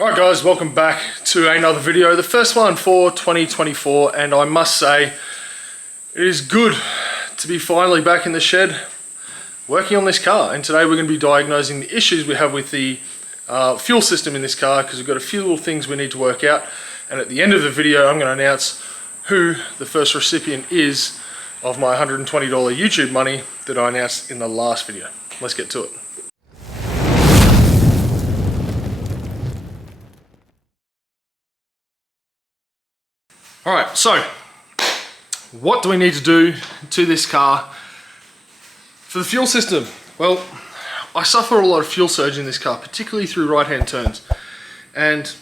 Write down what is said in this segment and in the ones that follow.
Alright guys, welcome back to another video, the first one for 2024, and I must say it is good to be finally back in the shed working on this car. And today we're going to be diagnosing the issues we have with the fuel system in this car, because we've got a few little things we need to work out, and at the end of the video I'm going to announce who the first recipient is of my $120 YouTube money that I announced in the last video. Let's get to it. Alright, so what do we need to do to this car for the fuel system? Well, I suffer a lot of fuel surge in this car, particularly through right-hand turns. And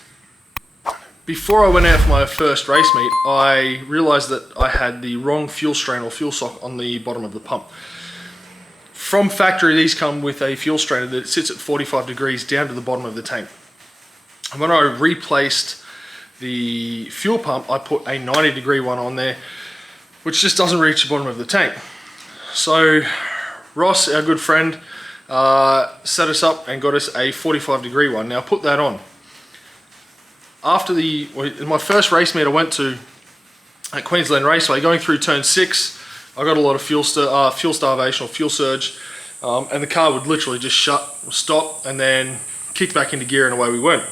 before I went out for my first race meet, I realized that I had the wrong fuel strain or fuel sock on the bottom of the pump. From factory, these come with a fuel strainer that sits at 45 degrees down to the bottom of the tank. And when I replaced the fuel pump, I put a 90-degree one on there, which just doesn't reach the bottom of the tank. So Ross, our good friend, set us up and got us a 45-degree one. Now put that on. In my first race meet I went to at Queensland Raceway, going through turn 6, I got a lot of fuel starvation or fuel surge, and the car would literally just stop, and then kick back into gear, and away we went.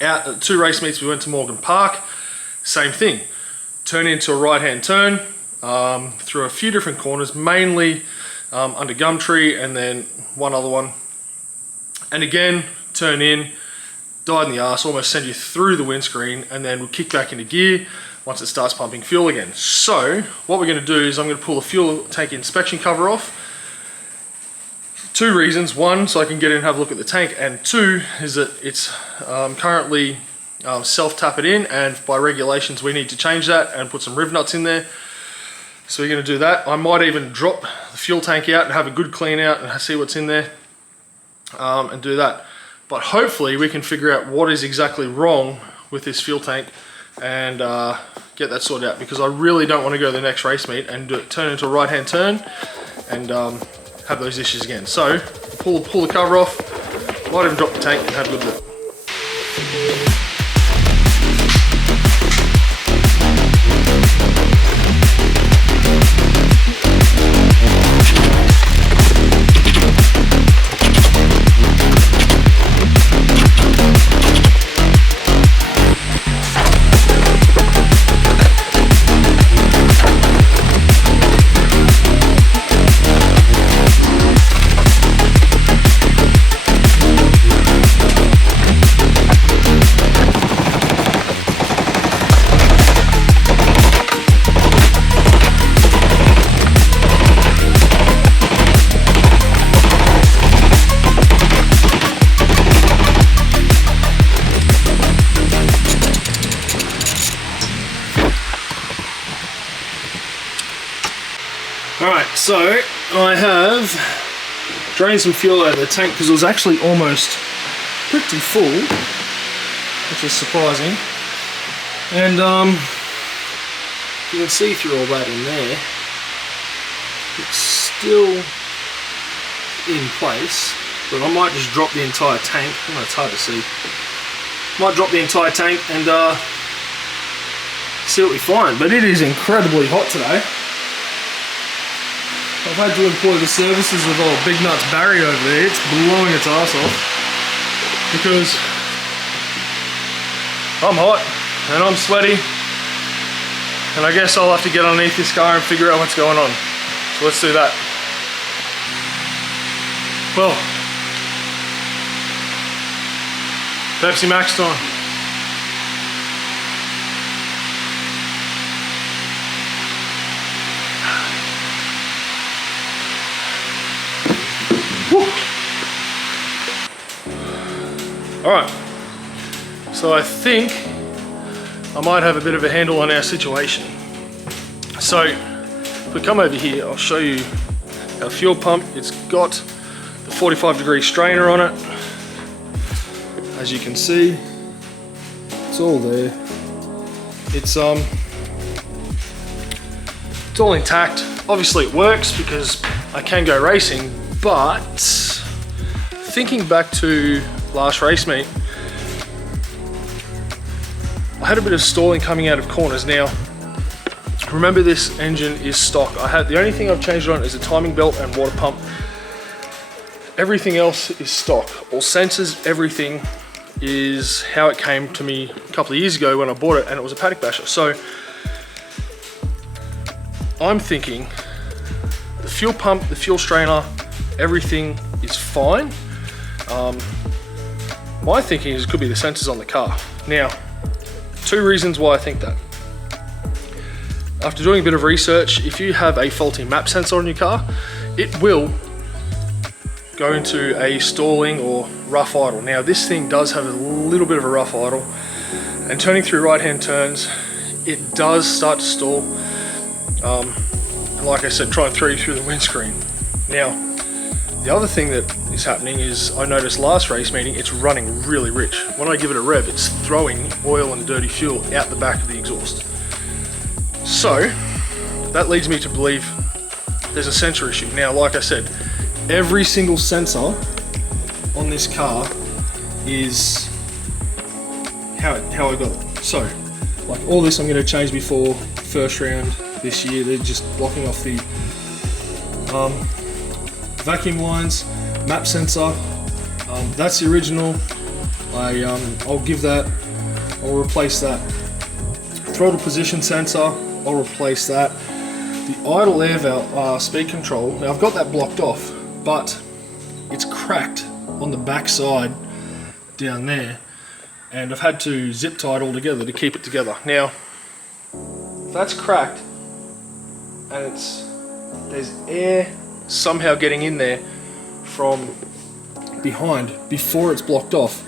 Out at 2 race meets, we went to Morgan Park, same thing. Turn into a right-hand turn through a few different corners, mainly under Gumtree and then one other one. And again, turn in, died in the arse, almost send you through the windscreen, and then we'll kick back into gear once it starts pumping fuel again. So what we're going to do is I'm going to pull the fuel tank inspection cover off. 2 reasons. 1, so I can get in and have a look at the tank, and 2 is that it's currently self-tap it in, and by regulations we need to change that and put some riv nuts in there. So we're going to do that. I might even drop the fuel tank out and have a good clean out and see what's in there, and do that. But hopefully we can figure out what is exactly wrong with this fuel tank and get that sorted out, because I really don't want to go to the next race meet and turn into a right-hand turn and have those issues again. So pull the cover off, might even drop the tank and have a good look. Alright, so I have drained some fuel out of the tank because it was actually almost pretty full, which is surprising. And you can see through all that in there, it's still in place, but I might just drop the entire tank. Well, it's hard to see. Might drop the entire tank and see what we find. But it is incredibly hot today. I've had to employ the services of old Big Nuts Barry over there. It's blowing its ass off because I'm hot and I'm sweaty, and I guess I'll have to get underneath this car and figure out what's going on. So let's do that. Well, Pepsi Max time. Alright, so I think I might have a bit of a handle on our situation. So if we come over here, I'll show you our fuel pump. It's got the 45-degree strainer on it. As you can see, it's all there. It's all intact. Obviously it works because I can go racing, but thinking back to last race meet, I had a bit of stalling coming out of corners. Now, remember this engine is stock. The only thing I've changed on is a timing belt and water pump. Everything else is stock. All sensors, everything is how it came to me a couple of years ago when I bought it, and it was a paddock basher. So I'm thinking the fuel pump, the fuel strainer, everything is fine. My thinking is it could be the sensors on the car. Now, 2 reasons why I think that. After doing a bit of research, if you have a faulty map sensor on your car, it will go into a stalling or rough idle. Now, this thing does have a little bit of a rough idle, and turning through right-hand turns, it does start to stall. And like I said, try and throw you through the windscreen. Now, the other thing that is happening is I noticed last race meeting, it's running really rich. When I give it a rev, it's throwing oil and dirty fuel out the back of the exhaust. So that leads me to believe there's a sensor issue. Now, like I said, every single sensor on this car is how I got it. So, like all this I'm going to change before first round this year. They're just blocking off the vacuum lines, map sensor. That's the original. I'll give that. I'll replace that. Throttle position sensor. I'll replace that. The idle air valve speed control. Now I've got that blocked off, but it's cracked on the back side down there, and I've had to zip tie it all together to keep it together. Now, if that's cracked and there's air somehow getting in there from behind before it's blocked off,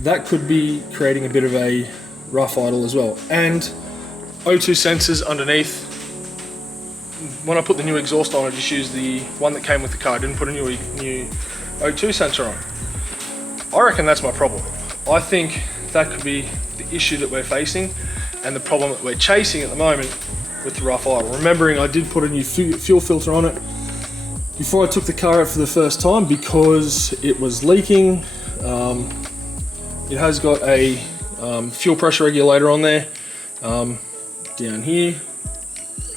that could be creating a bit of a rough idle as well. And O2 sensors underneath. When I put the new exhaust on, I just used the one that came with the car. I didn't put a new O2 sensor on. I reckon that's my problem. I think that could be the issue that we're facing and the problem that we're chasing at the moment with the rough idle. Remembering I did put a new fuel filter on it before I took the car out for the first time because it was leaking. It has got a fuel pressure regulator on there down here.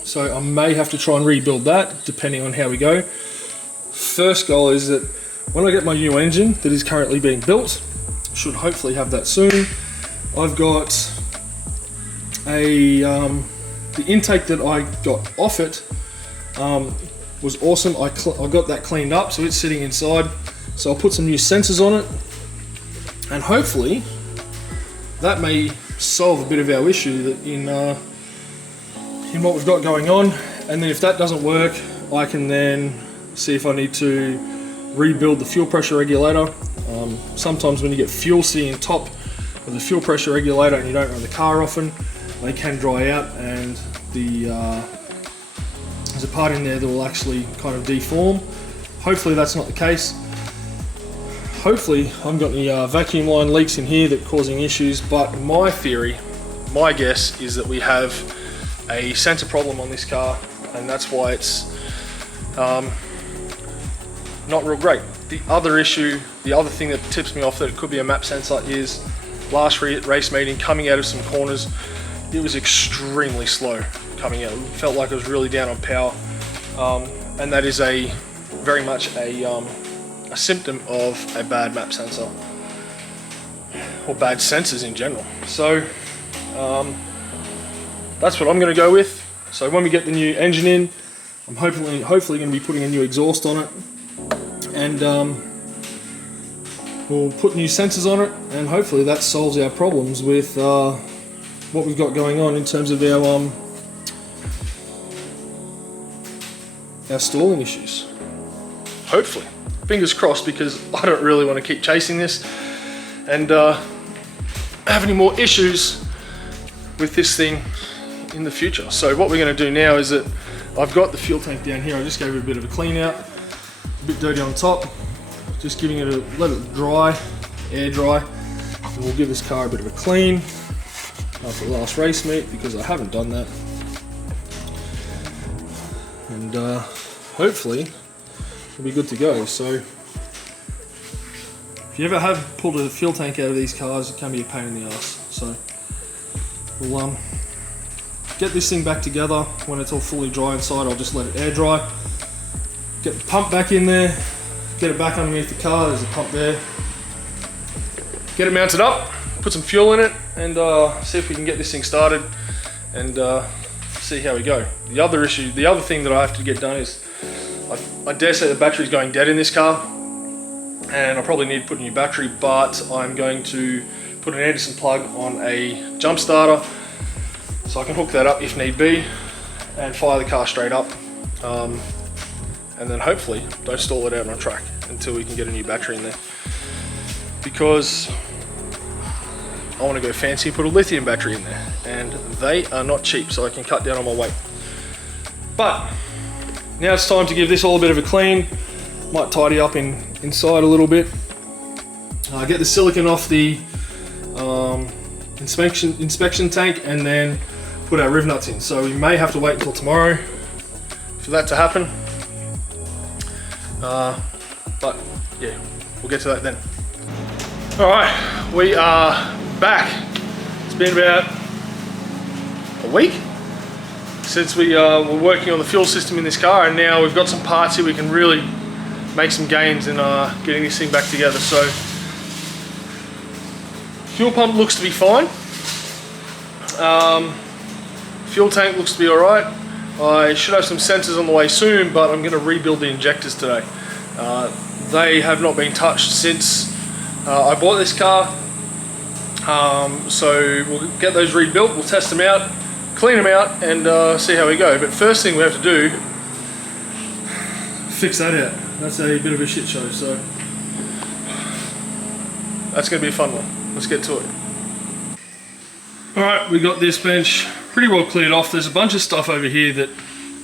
So I may have to try and rebuild that depending on how we go. First goal is that when I get my new engine that is currently being built, should hopefully have that soon. I've got the intake that I got off it was awesome. I got that cleaned up, so it's sitting inside. So I'll put some new sensors on it, and hopefully that may solve a bit of our issue in what we've got going on. And then if that doesn't work, I can then see if I need to rebuild the fuel pressure regulator. Sometimes when you get fuel sitting on top of the fuel pressure regulator and you don't run the car often, they can dry out, and there's a part in there that will actually kind of deform. Hopefully that's not the case. Hopefully I haven't got any vacuum line leaks in here that are causing issues, but my theory, my guess is that we have a sensor problem on this car, and that's why it's not real great. The other issue, the other thing that tips me off that it could be a map sensor is last race meeting, coming out of some corners, it was extremely slow coming out. It felt like it was really down on power, and that is very much a symptom of a bad map sensor, or bad sensors in general. So that's what I'm going to go with. So when we get the new engine in, I'm hopefully going to be putting a new exhaust on it, and we'll put new sensors on it, and hopefully that solves our problems with what we've got going on in terms of our stalling issues. Hopefully, fingers crossed, because I don't really want to keep chasing this and have any more issues with this thing in the future. So what we're going to do now is that I've got the fuel tank down here. I just gave it a bit of a clean out, a bit dirty on top, just giving it let it dry, air dry, and we'll give this car a bit of a clean after the last race meet, because I haven't done that, and hopefully we'll be good to go. So if you ever have pulled a fuel tank out of these cars, it can be a pain in the ass. So we'll get this thing back together. When it's all fully dry inside, I'll just let it air dry. Get the pump back in there, get it back underneath the car. There's a pump there. Get it mounted up, put some fuel in it, and see if we can get this thing started and see how we go. The other thing that I have to get done is, I dare say the battery's going dead in this car, and I probably need to put a new battery, but I'm going to put an Anderson plug on a jump starter so I can hook that up if need be and fire the car straight up, and then hopefully don't stall it out on track until we can get a new battery in there, because I want to go fancy and put a lithium battery in there, and they are not cheap, so I can cut down on my weight. But now it's time to give this all a bit of a clean. Might tidy up inside a little bit. Get the silicone off the inspection tank, and then put our riv nuts in. So we may have to wait until tomorrow for that to happen. But yeah, we'll get to that then. All right, we are back. It's been about a week since we were working on the fuel system in this car, and now we've got some parts here we can really make some gains in getting this thing back together. So fuel pump looks to be fine. Fuel tank looks to be alright. I should have some sensors on the way soon, but I'm going to rebuild the injectors today. They have not been touched since I bought this car. So we'll get those rebuilt, we'll test them out, clean them out, and see how we go. But first thing we have to do, fix that out. That's a bit of a shit show, so that's going to be a fun one. Let's get to it. Alright, we got this bench pretty well cleared off. There's a bunch of stuff over here that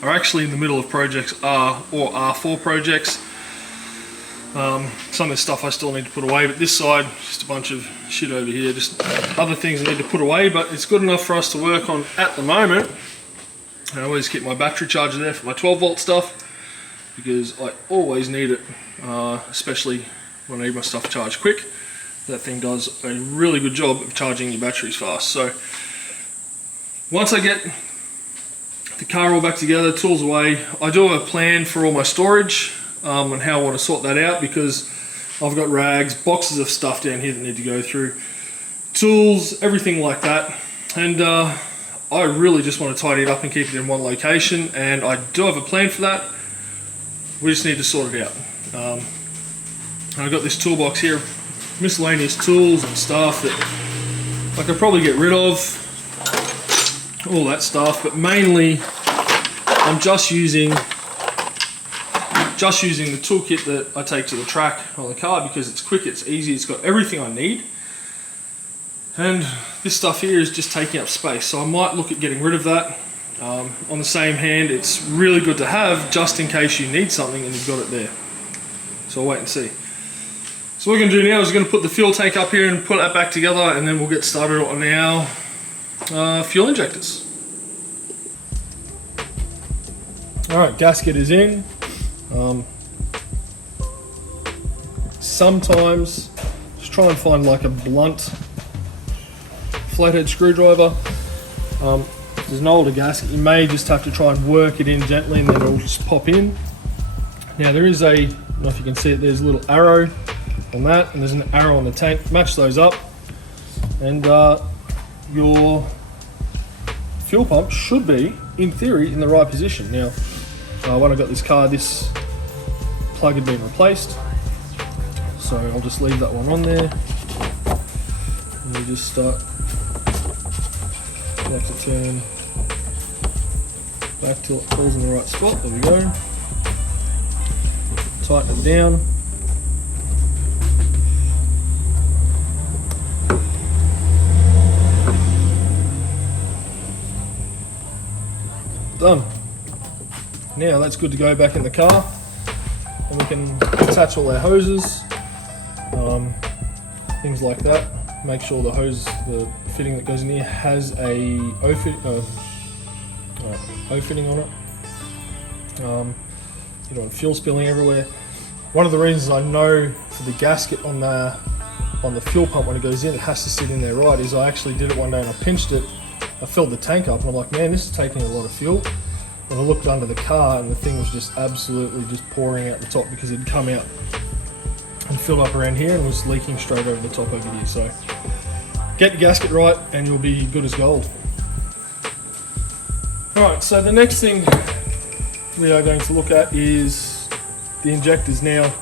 are actually in the middle of projects R or R4 projects. Some of the stuff I still need to put away, but this side, just a bunch of shit over here, just other things I need to put away, but it's good enough for us to work on at the moment. I always keep my battery charger there for my 12 volt stuff, because I always need it, especially when I need my stuff charged quick. That thing does a really good job of charging your batteries fast. So once I get the car all back together, tools away, I do have a plan for all my storage and how I want to sort that out, because I've got rags, boxes of stuff down here that need to go through, tools, everything like that. And I really just want to tidy it up and keep it in one location, and I do have a plan for that. We just need to sort it out. I've got this toolbox here, miscellaneous tools and stuff that I could probably get rid of, all that stuff, but mainly I'm just using the toolkit that I take to the track on the car, because it's quick, it's easy, it's got everything I need, and this stuff here is just taking up space, so I might look at getting rid of that. On the same hand, it's really good to have just in case you need something and you've got it there. So I'll wait and see. So what we're going to do now is we're going to put the fuel tank up here and put that back together, and then we'll get started on our fuel injectors. Alright, gasket is in. Sometimes just try and find like a blunt flathead screwdriver. If there's an older gasket, you may just have to try and work it in gently, and then it'll just pop in. Now there is I don't know if you can see it, there's a little arrow on that, and there's an arrow on the tank. Match those up, and your fuel pump should be, in theory, in the right position. Now, when I got this car, this plug had been replaced, so I'll just leave that one on there, and we just start. You have to turn back till it falls in the right spot. There we go. Tighten it down. Done. Now that's good to go back in the car, and we can attach all our hoses, things like that. Make sure the hose, the fitting that goes in here has a O-fitting on it. You don't want fuel spilling everywhere. One of the reasons I know for the gasket on the fuel pump when it goes in, it has to sit in there right, is I actually did it one day and I pinched it, I filled the tank up and I'm like, man, this is taking a lot of fuel. And I looked under the car and the thing was just absolutely just pouring out the top because it had come out and filled up around here and was leaking straight over the top over here. So get your gasket right and you'll be good as gold. Alright, so the next thing we are going to look at is the injectors. Now,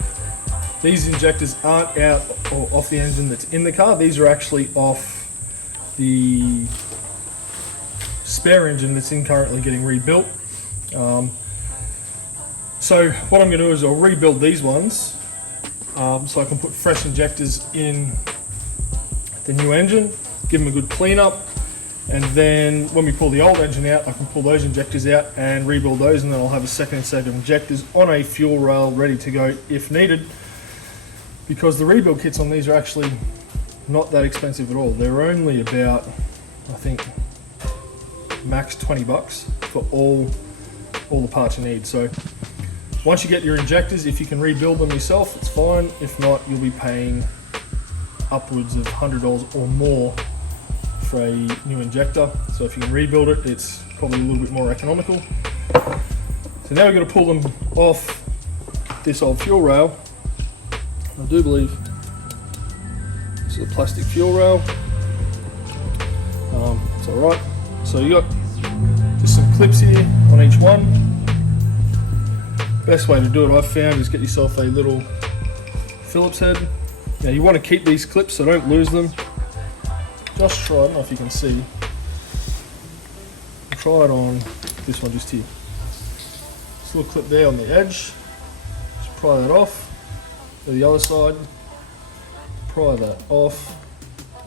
these injectors aren't out or off the engine that's in the car. These are actually off the spare engine that's in currently getting rebuilt. So what I'm going to do is I'll rebuild these ones so I can put fresh injectors in the new engine, give them a good clean up, and then when we pull the old engine out, I can pull those injectors out and rebuild those, and then I'll have a second set of injectors on a fuel rail ready to go if needed, because the rebuild kits on these are actually not that expensive at all. They're only about, I think, max 20 bucks for all the parts you need. So once you get your injectors, if you can rebuild them yourself, it's fine. If not, you'll be paying upwards of $100 or more for a new injector. So if you can rebuild it, it's probably a little bit more economical. So now we've got to pull them off this old fuel rail. I do believe this is a plastic fuel rail. It's alright. So you got just some clips here on each one. Best way to do it I've found is get yourself a little Phillips head. Now you want to keep these clips so don't lose them. Just try, I don't know if you can see. Try it on this one just here. This little clip there on the edge. Just pry that off. To the other side. Pry that off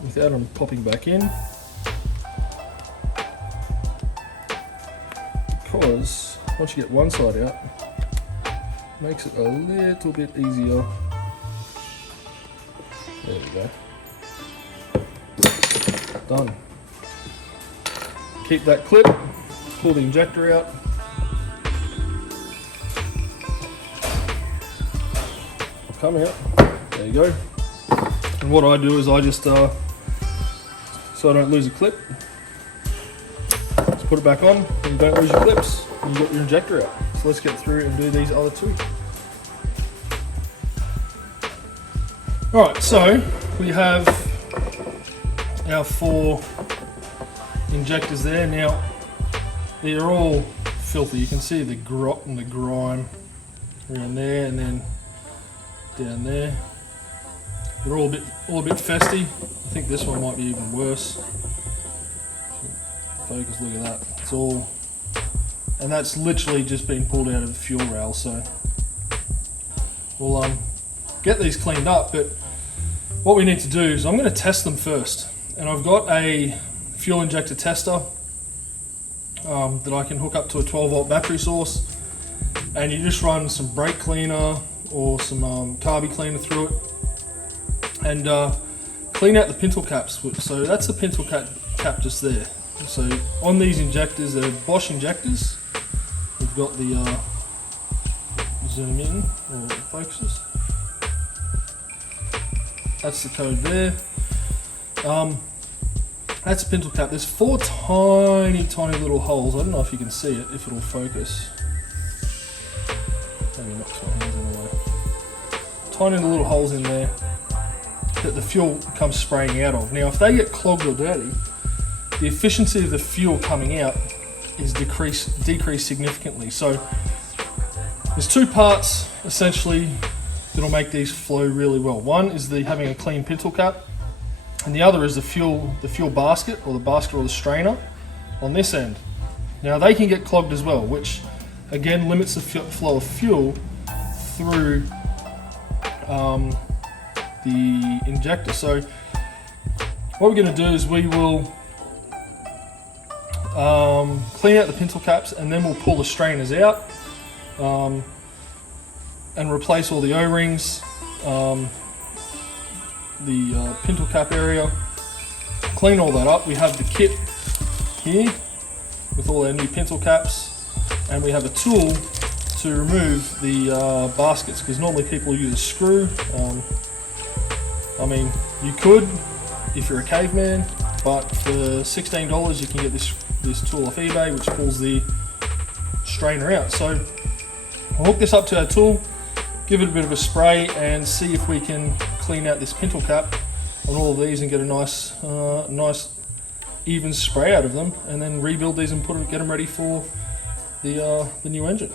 without them popping back in. Because once you get one side out, it makes it a little bit easier. There we go. Done. Keep that clip, pull the injector out. Come out. There you go. And what I do is I just, so I don't lose a clip, just put it back on and you don't lose your clips. And you got your injector out. So let's get through and do these other two. Alright, so we have our 4 injectors there. Now, they're all filthy. You can see the grot and the grime around there and then down there. They're all a bit festy. I think this one might be even worse. Focus, look at that. It's all, and that's literally just been pulled out of the fuel rail. So we'll get these cleaned up, but what we need to do is I'm going to test them first. And I've got a fuel injector tester that I can hook up to a 12-volt battery source, and you just run some brake cleaner or some carby cleaner through it and clean out the pintle caps. So that's the pintle cap just there. So on these injectors, they're Bosch injectors. We've got the zoom in or focuses. That's the code there. That's a pintle cap. There's 4 tiny little holes. I don't know if you can see it, if it'll focus. Maybe knocks my hands in the way. Tiny little holes in there that the fuel comes spraying out of. Now, if they get clogged or dirty, the efficiency of the fuel coming out is decreased significantly. So there's 2 parts essentially that'll make these flow really well. One is having a clean pintle cap, and the other is the fuel basket or the strainer on this end. Now they can get clogged as well, which again limits the flow of fuel through the injector. So what we're going to do is we will clean out the pintle caps, and then we'll pull the strainers out and replace all the O-rings, the pintle cap area, clean all that up. We have the kit here with all our new pintle caps, and we have a tool to remove the baskets, because normally people use a screw. I mean, you could if you're a caveman, But for $16 you can get this tool off eBay, which pulls the strainer out. So I'll hook this up to our tool, give it a bit of a spray, and see if we can clean out this pintle cap on all of these and get a nice even spray out of them, and then rebuild these and get them ready for the new engine.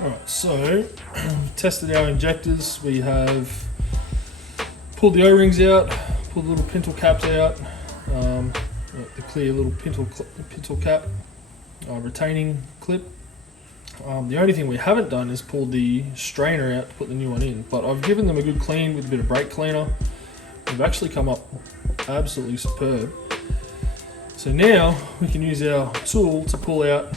Alright, so tested our injectors. We have pulled the O-rings out, pulled the little pintle caps out, the clear little pintle cap, retaining clip. The only thing we haven't done is pull the strainer out to put the new one in, but I've given them a good clean with a bit of brake cleaner. They've actually come up absolutely superb. So now we can use our tool to pull out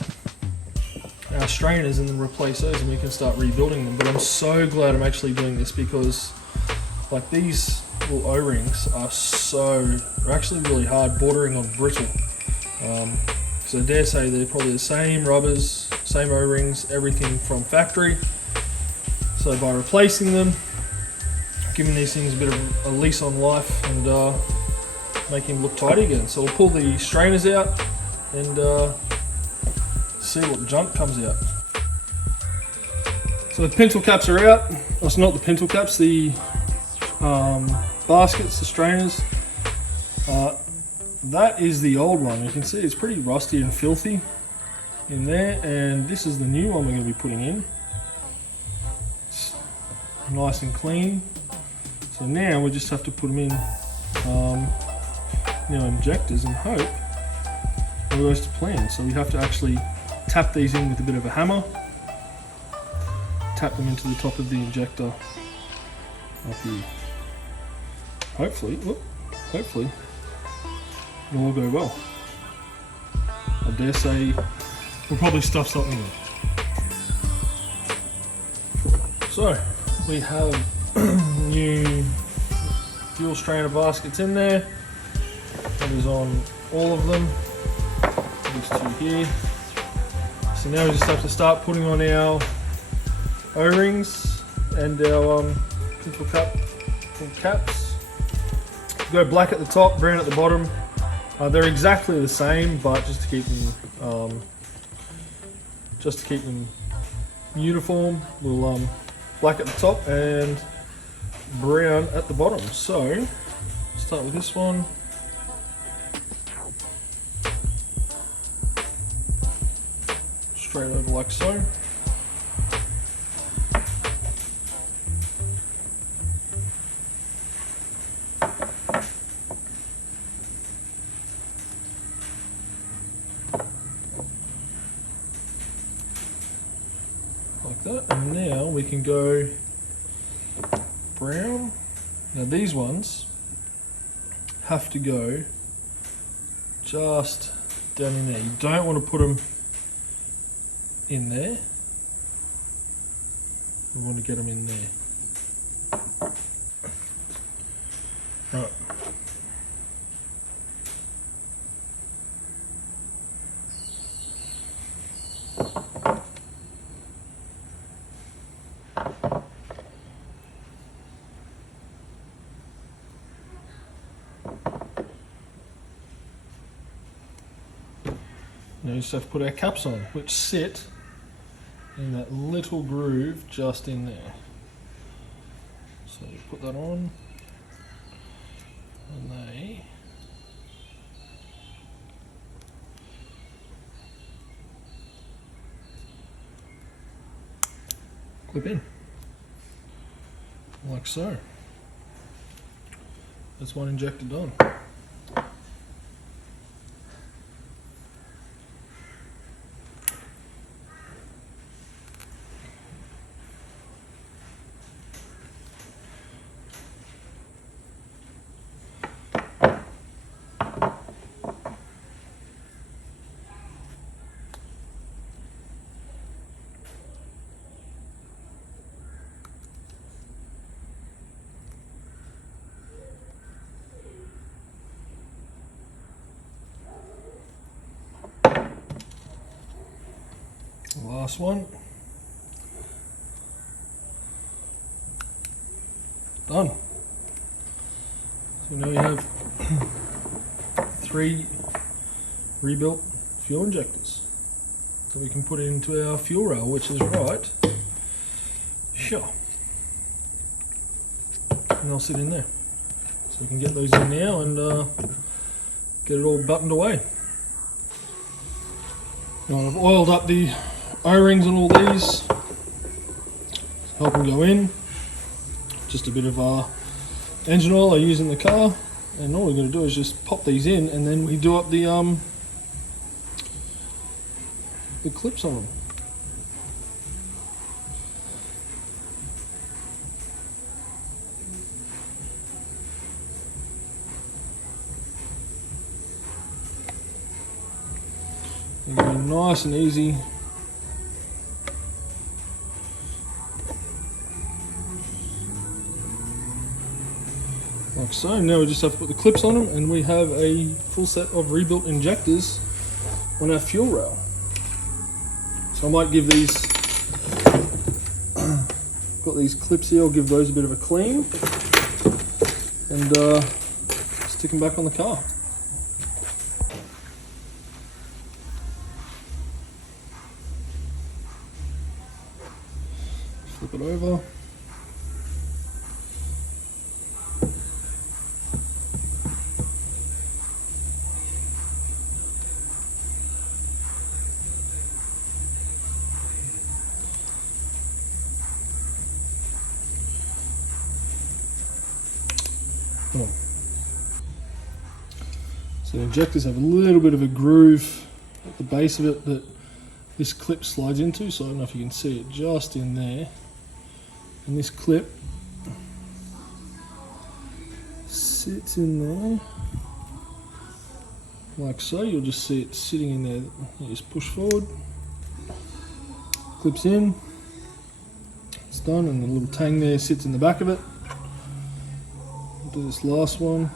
our strainers and then replace those, and we can start rebuilding them. But I'm so glad I'm actually doing this, because like these little O-rings are actually really hard, bordering on brittle. So I dare say they're probably the same rubbers, same O-rings, everything from factory. So by replacing them, giving these things a bit of a lease on life, and making them look tidy again. So we'll pull the strainers out and see what junk comes out. So the pintle caps are out. Oh, it's not the pintle caps, the baskets, the strainers. That is the old one. You can see it's pretty rusty and filthy in there, and this is the new one we're going to be putting in. It's nice and clean. So now we just have to put them in injectors and hope it goes to plan. So we have to actually tap these in with a bit of a hammer, tap them into the top of the injector up here. Hopefully it'll all go well. I dare say we'll probably stuff something in. So we have new fuel strainer baskets in there. That is on all of them. These two here. So now we just have to start putting on our O-rings and our pintle caps. Go black at the top, brown at the bottom. They're exactly the same, but just to keep them uniform, we'll black at the top and brown at the bottom. So start with this one. Straight over like so. Like that, and now we can go brown. Now these ones have to go just down in there. You don't want to put them in there. We want to get them in there. Right. Now you just have to put our caps on, which sit in that little groove just in there. So you put that on, and they clip in, like so. That's one injector done. Last one. Done. you know, you have 3 rebuilt fuel injectors that we can put into our fuel rail, which is right. Sure. And they'll sit in there. So we can get those in now and get it all buttoned away. Now I've oiled up the O-rings on all these. Help them go in. Just a bit of engine oil I use in the car, and all we're going to do is just pop these in, and then we do up the clips on them. Nice and easy. Like so. Now we just have to put the clips on them, and we have a full set of rebuilt injectors on our fuel rail. So I might give these, got these clips here, I'll give those a bit of a clean and stick them back on the car. Flip it over. So the injectors have a little bit of a groove at the base of it that this clip slides into, so I don't know if you can see it just in there. And this clip sits in there like so. You'll just see it sitting in there. You just push forward, clips in, it's done, and the little tang there sits in the back of it. Do this last one.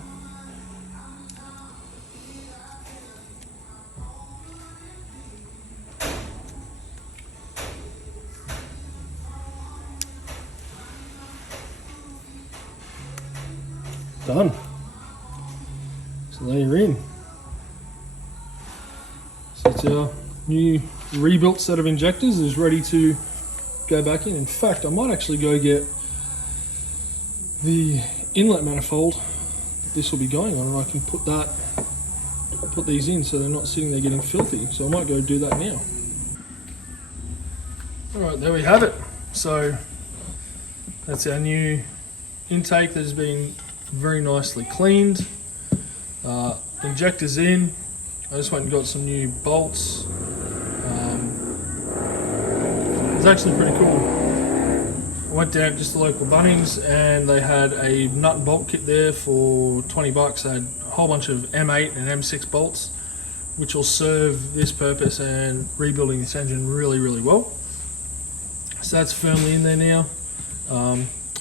Done. So there you're in. So it's our new rebuilt set of injectors is ready to go back in. In fact, I might actually go get the inlet manifold that this will be going on, and I can put these in so they're not sitting there getting filthy. So I might go do that now. Alright, there we have it. So that's our new intake that has been very nicely cleaned. Injectors in. I just went and got some new bolts. It's actually pretty cool. I went down just to local Bunnings and they had a nut and bolt kit there for 20 bucks. They had a whole bunch of M8 and M6 bolts, which will serve this purpose and rebuilding this engine really, really well. So that's firmly in there now.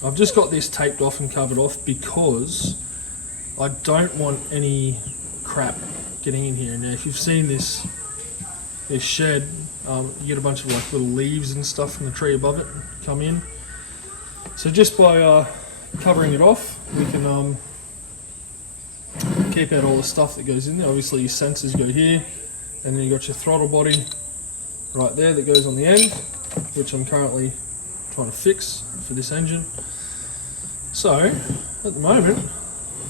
I've just got this taped off and covered off because I don't want any crap getting in here. Now, if you've seen this shed, you get a bunch of like little leaves and stuff from the tree above it come in. So just by covering it off, we can keep out all the stuff that goes in there. Obviously your sensors go here, and then you got your throttle body right there that goes on the end, which I'm currently trying to fix for this engine. So at the moment,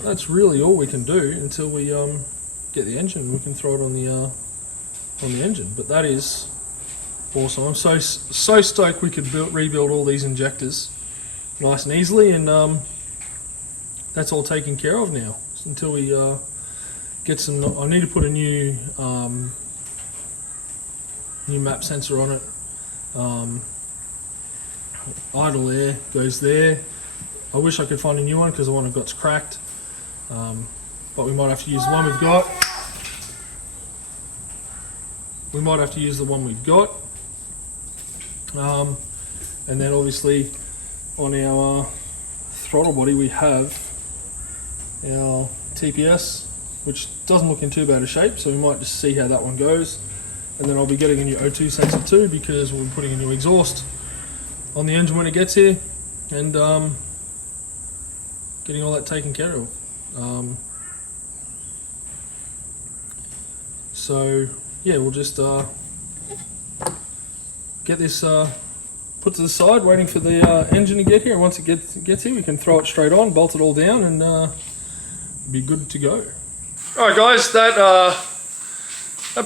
that's really all we can do until we get the engine. We can throw it on the engine. But that is awesome. I'm so stoked we could rebuild all these injectors nice and easily, and that's all taken care of now. So until we get some, I need to put a new map sensor on it. Idle air goes there. I wish I could find a new one because the one I've got's cracked, but we might have to use the one we've got. And then obviously on our throttle body we have our TPS, which doesn't look in too bad a shape, so we might just see how that one goes. And then I'll be getting a new O2 sensor too, because we'll be putting a new exhaust on the engine when it gets here, and getting all that taken care of. So yeah, we'll just get this put to the side, waiting for the engine to get here. Once it gets here, we can throw it straight on, bolt it all down, and be good to go. All right, guys, that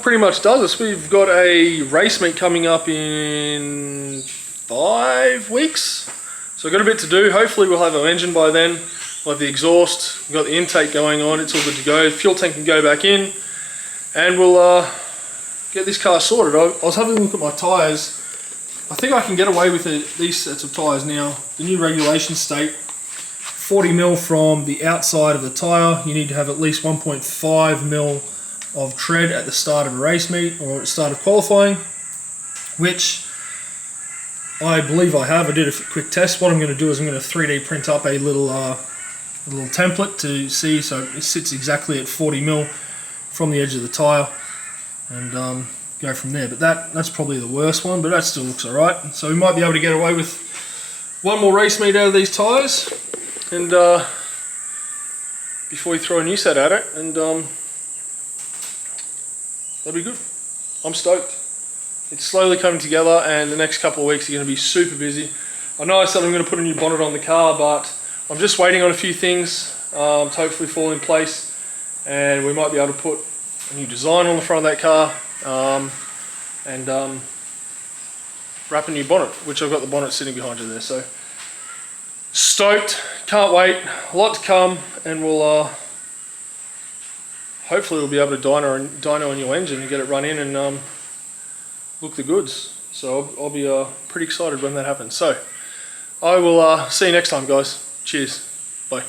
pretty much does us. We've got a race meet coming up in 5 weeks, so we've got a bit to do. Hopefully we'll have our engine by then. We'll have the exhaust, we've got the intake going on, it's all good to go. The fuel tank can go back in, and we'll get this car sorted. I was having a look at my tyres. I think I can get away with these sets of tyres now. The new regulations state 40 mil from the outside of the tyre. You need to have at least 1.5 mil of tread at the start of a race meet or at the start of qualifying, which I believe I have. I did a quick test. What I'm going to do is I'm going to 3D print up a little template to see, so it sits exactly at 40 mil from the edge of the tyre, and go from there. But that's probably the worst one, but that still looks alright. So we might be able to get away with one more race meet out of these tyres, and before we throw a new set at it, and that'll be good. I'm stoked. It's slowly coming together, and the next couple of weeks are going to be super busy. I know I said I'm going to put a new bonnet on the car, but I'm just waiting on a few things to hopefully fall in place, and we might be able to put a new design on the front of that car, and wrap a new bonnet, which I've got the bonnet sitting behind you there. So stoked, can't wait, a lot to come, and we'll hopefully we'll be able to dyno a new engine and get it run in and look the goods. So I'll be pretty excited when that happens. So I will see you next time, guys. Cheers, bye.